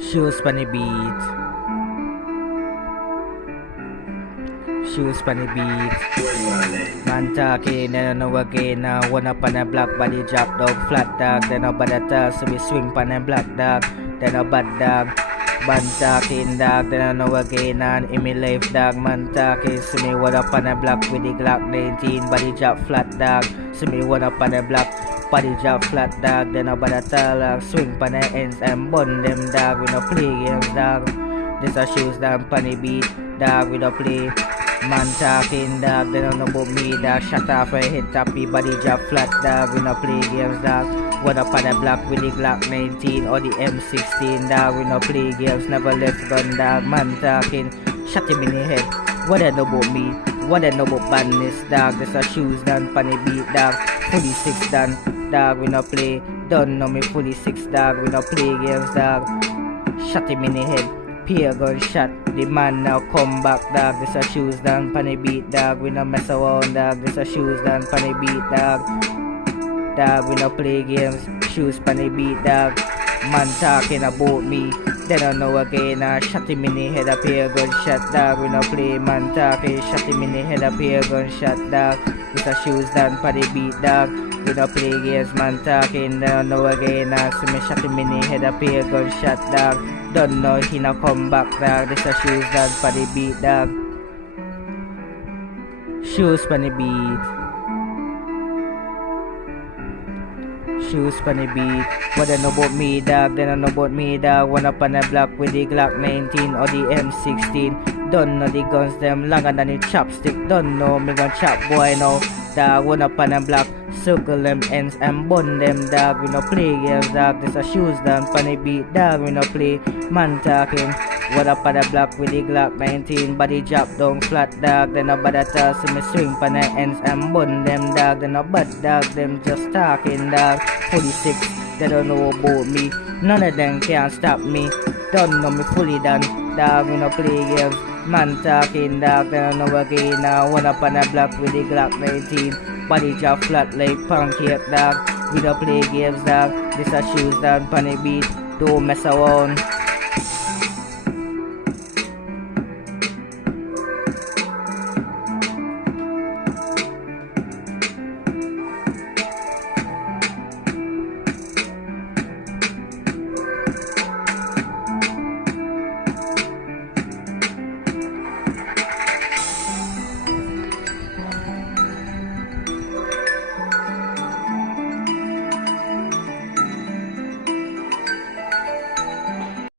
Shoes on the beat. Shoes on the beat. Man talking, then I know again. Now one up on a black body drop dog, flat dog. Then a bad attack, so we swing on a black dog. Then a bad dog. Man talking dog, then I know again. And in me life dog, man talking. So me one up on a black with the Glock 19 body drop flat dog. So me one up on a black. Body drop flat dog, then a bad attack. Swing on the ends and bun them dog. We no play games dog. This a shoes down on the beat dog. We no play. Man talking dog, they don't know about me dog. Shut off a hit happy body drop flat dog. We no play games dog. What up on the block with the Glock 19 or the M16 dog. We no play games, never left gun dog. Man talking, shut him in the head. What they know about me? What they know about badness dog? This a shoes done on the beat dog. 46 done dog. We no play. Don't know me 46 dog. We no play games dog. Shut him in the head. Peer gunshot, the man now come back dog. This a shoes down pan the beat dog. We no mess around dog. This a shoes down pan the beat dog. Dog we no play games. Shoes pan the beat dog. Man talking about me. Then I know again. Shot him in the head a peer gunshot dog. We no play man talking. Shot him in the head a peer gunshot dog. This a shoes down pan the beat dog. We no play games man talking. Then I know again. So me shot him in the head a peer gunshot dog. Don't know he no come back dog. This a shoes dog for the beat dog. Shoes for the beat. Shoes for the beat. What they know about me dog? They don't know about me dog. One up on the block with the Glock 19 or the M16. Don't know the guns them longer than the chopstick. Don't know me gon' chop boy now. Dog one up on the block. Circle them ends and bun them dog. We no play games dog. This a shoes down on the beat dog. We no play man talking. What up on the block with the Glock 19 body drop down flat dog. Then a bad attack so me swing on the ends and bun them dog. Then a bad dog them just talking dog. 46 they don't know about me. None of them can stop me. Don't know me fully done dog. We no play games. Man talking dog, then I know again now. One up on the block with the Glock 19 body drop flat like pancake dog. We don't play games dog. This a shoes dog on the beat. Don't mess around.